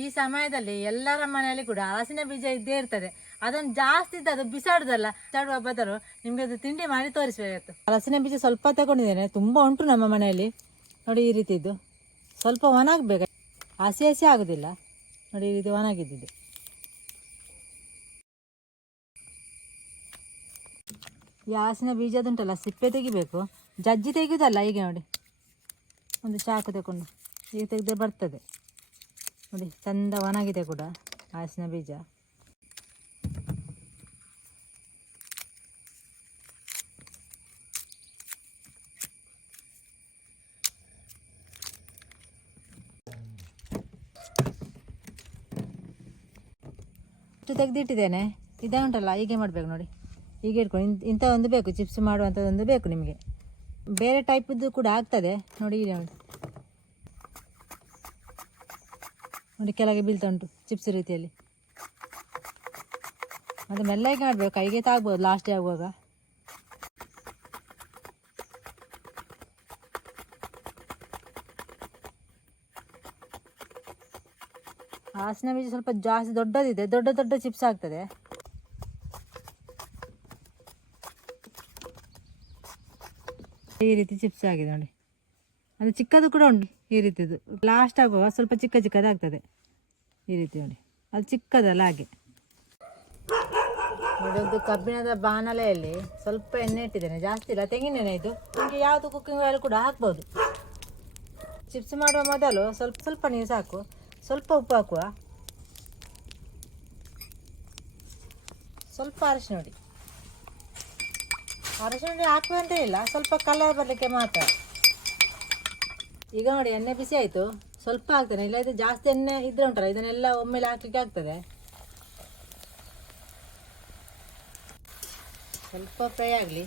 ಈ ಸಮಯದಲ್ಲಿ ಎಲ್ಲರ ಮನೆಯಲ್ಲಿ ಕೂಡ ಹಲಸಿನ ಬೀಜ ಇದ್ದೇ ಇರ್ತದೆ. ಅದನ್ನು ಜಾಸ್ತಿ ಇದ್ದು ಅದು ಬಿಸಾಡುದಲ್ಲ, ಬಿಸಾಡುವ ಬದಲು ನಿಮ್ಗೆ ಅದು ತಿಂಡಿ ಮಾಡಿ ತೋರಿಸ್ಬೇಕಾಯ್ತು. ಹಲಸಿನ ಬೀಜ ಸ್ವಲ್ಪ ತಗೊಂಡಿದ್ದೇನೆ, ತುಂಬಾ ಉಂಟು ನಮ್ಮ ಮನೆಯಲ್ಲಿ. ನೋಡಿ ಈ ರೀತಿ ಇದ್ದು ಸ್ವಲ್ಪ ಒಣಗಬೇಕು, ಹಸಿ ಹಸಿ ಆಗುದಿಲ್ಲ. ನೋಡಿ ಈ ರೀತಿ ಒಣಗಿದ್ದಿದ್ದು. ಈ ಹಲಸಿನ ಬೀಜದುಂಟಲ್ಲ ಸಿಪ್ಪೆ ತೆಗಿಬೇಕು, ಜಜ್ಜಿ ತೆಗೆಯುವುದಲ್ಲ. ಈಗ ನೋಡಿ ಒಂದು ಚಾಕು ತಗೊಂಡು ಈಗ ತೆಗೆದ್ರೆ ಬರ್ತದೆ ನೋಡಿ, ಚಂದ ಒಣಗಿದೆ ಕೂಡ ಹಲಸಿನ ಬೀಜ. ಇಷ್ಟು ತೆಗೆದಿಟ್ಟಿದ್ದೇನೆ. ಇದೇ ಉಂಟಲ್ಲ ಹೀಗೆ ಮಾಡಬೇಕು ನೋಡಿ, ಹೀಗೆ ಇಟ್ಕೊಂಡು ಇಂಥ ಒಂದು ಬೇಕು, ಚಿಪ್ಸ್ ಮಾಡುವಂಥದ್ದೊಂದು ಬೇಕು ನಿಮಗೆ. ಬೇರೆ ಟೈಪದ್ದು ಕೂಡ ಆಗ್ತದೆ ನೋಡಿ. ಈಗ ನೋಡಿ ಕೆಳಗೆ ಬೀಳ್ತಾ ಉಂಟು ಚಿಪ್ಸ್ ರೀತಿಯಲ್ಲಿ. ಅದು ಮೆಲ್ಲಗೆ ಮಾಡಬೇಕು, ಕೈಗೆ ತಾಗ್ಬೋದು ಲಾಸ್ಟ್ ಆಗುವಾಗ. ಹಲಸಿನ ಬೀಜ ಸ್ವಲ್ಪ ಜಾಸ್ತಿ ದೊಡ್ಡದಿದೆ, ದೊಡ್ಡ ದೊಡ್ಡ ಚಿಪ್ಸ್ ಆಗ್ತದೆ. ಈ ರೀತಿ ಚಿಪ್ಸ್ ಆಗಿದೆ ನೋಡಿ. ಅದು ಚಿಕ್ಕದು ಕೂಡ ಉಂಟು ಈ ರೀತಿದು. ಲಾಸ್ಟ್ ಆಗುವಾಗ ಸ್ವಲ್ಪ ಚಿಕ್ಕ ಚಿಕ್ಕದಾಗ್ತದೆ ಈ ರೀತಿ ನೋಡಿ. ಅದು ಚಿಕ್ಕದಲ್ಲ ಹಾಗೆ. ಇದೊಂದು ಕಬ್ಬಿಣದ ಬಾಣಲೆಯಲ್ಲಿ ಸ್ವಲ್ಪ ಎಣ್ಣೆ ಇಟ್ಟಿದ್ದೇನೆ, ಜಾಸ್ತಿ ಇಲ್ಲ, ತೆಂಗಿನೆಣ್ಣೆ ಇದು. ನಿಮಗೆ ಯಾವುದು ಕುಕ್ಕಿಂಗ್ ಆಯಿಲ್ ಕೂಡ ಹಾಕ್ಬೋದು. ಚಿಪ್ಸ್ ಮಾಡುವ ಮೊದಲು ಸ್ವಲ್ಪ ಸ್ವಲ್ಪ ನೀರು ಸಾಕು, ಸ್ವಲ್ಪ ಉಪ್ಪು ಹಾಕುವ, ಸ್ವಲ್ಪ ಅರಶಿನ ನೋಡಿ. ಅರಶಿನ ಹಾಕುವಂತ ಇಲ್ಲ, ಸ್ವಲ್ಪ ಕಲರ್ ಬರಲಿಕ್ಕೆ ಮಾತ್ರ. ಈಗ ನೋಡಿ ಎಣ್ಣೆ ಬಿಸಿ ಆಯಿತು, ಸ್ವಲ್ಪ ಹಾಕ್ತೇನೆ. ಇಲ್ಲ ಇದು ಜಾಸ್ತಿ ಎಣ್ಣೆ ಇದ್ರೆ ಉಂಟಲ್ಲ, ಇದನ್ನೆಲ್ಲ ಒಮ್ಮೆಲೆ ಹಾಕಲಿಕ್ಕೆ ಆಗ್ತದೆ. ಸ್ವಲ್ಪ ಫ್ರೈ ಆಗಲಿ.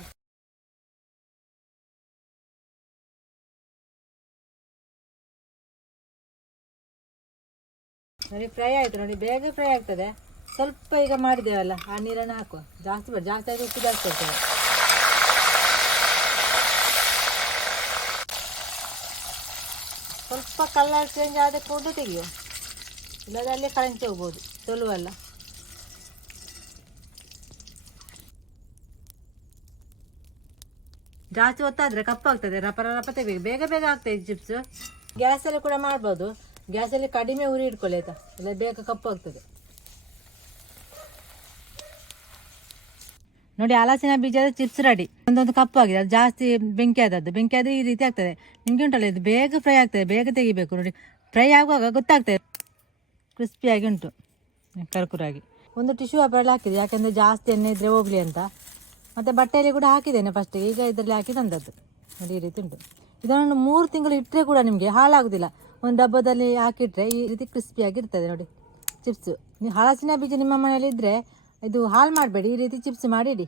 ನೋಡಿ ಫ್ರೈ ಆಯಿತು ನೋಡಿ, ಬೇಗ ಫ್ರೈ ಆಗ್ತದೆ. ಸ್ವಲ್ಪ ಈಗ ಮಾಡಿದ್ದೇವಲ್ಲ ಆ ನೀರನ್ನು ಹಾಕುವ, ಜಾಸ್ತಿ ಬೇಡ, ಜಾಸ್ತಿ ಆಗಿ ಉಪ್ಪು ಜಾಸ್ತಿ ಆಗ್ತದೆ. ಸ್ವಲ್ಪ ಕಲರ್ ಚೇಂಜ್ ಆದ ಕೂಡಲೇ ತೆಗಿಯೋ, ಇಲ್ಲದೆ ಅಲ್ಲೇ ಕಳಂಚಿ ಹೋಗ್ಬೋದು, ತೊಳುವಲ್ಲ. ಜಾಸ್ತಿ ಹೊತ್ತಾದರೆ ಕಪ್ಪಾಗ್ತದೆ, ರಪ ರಪ ತೆಗಿಬೇಕು, ಬೇಗ ಬೇಗ ಆಗ್ತದೆ ಚಿಪ್ಸ್. ಗ್ಯಾಸಲ್ಲಿ ಕೂಡ ಮಾಡ್ಬೋದು, ಗ್ಯಾಸಲ್ಲಿ ಕಡಿಮೆ ಉರಿ ಇಟ್ಕೊಳ್ಳಿ ಆಯ್ತಾ, ಇಲ್ಲ ಬೇಗ ಕಪ್ಪಾಗ್ತದೆ. ನೋಡಿ ಹಲಸಿನ ಬೀಜದ ಚಿಪ್ಸ್ ರೆಡಿ. ಒಂದೊಂದು ಕಪ್ಪು ಆಗಿದೆ, ಅದು ಜಾಸ್ತಿ ಬೆಂಕಿ ಆದದ್ದು. ಬೆಂಕಿ ಆದ್ರೆ ಈ ರೀತಿ ಆಗ್ತದೆ. ನಿಮ್ಗೆ ಉಂಟಲ್ಲ ಇದು ಬೇಗ ಫ್ರೈ ಆಗ್ತದೆ, ಬೇಗ ತೆಗಿಬೇಕು ನೋಡಿ. ಫ್ರೈ ಆಗುವಾಗ ಗೊತ್ತಾಗ್ತದೆ ಕ್ರಿಸ್ಪಿಯಾಗಿ ಉಂಟು, ಕರ್ಕುರಾಗಿ. ಒಂದು ಟಿಶ್ಯೂ ಪೇಪರಲ್ಲಿ ಹಾಕಿದೆ, ಯಾಕೆಂದರೆ ಜಾಸ್ತಿ ಎಣ್ಣೆ ಇದ್ದರೆ ಹೋಗಲಿ ಅಂತ. ಮತ್ತು ಬಟ್ಟೆಯಲ್ಲಿ ಕೂಡ ಹಾಕಿದ್ದೇನೆ ಫಸ್ಟಿಗೆ, ಈಗ ಇದರಲ್ಲಿ ಹಾಕಿ ತಂದದ್ದು ನೋಡಿ. ಈ ರೀತಿ ಉಂಟು. ಇದನ್ನು 3 ತಿಂಗಳು ಇಟ್ಟರೆ ಕೂಡ ನಿಮಗೆ ಹಾಳಾಗೋದಿಲ್ಲ. ಒಂದು ಡಬ್ಬದಲ್ಲಿ ಹಾಕಿಟ್ರೆ ಈ ರೀತಿ ಕ್ರಿಸ್ಪಿಯಾಗಿರ್ತದೆ ನೋಡಿ ಚಿಪ್ಸು. ನೀವು ಹಲಸಿನ ಬೀಜ ನಿಮ್ಮ ಮನೆಯಲ್ಲಿ ಇದ್ದರೆ ಇದು ಹಾಳು ಮಾಡಬೇಡಿ, ಈ ರೀತಿ ಚಿಪ್ಸ್ ಮಾಡಿ ಇಡಿ.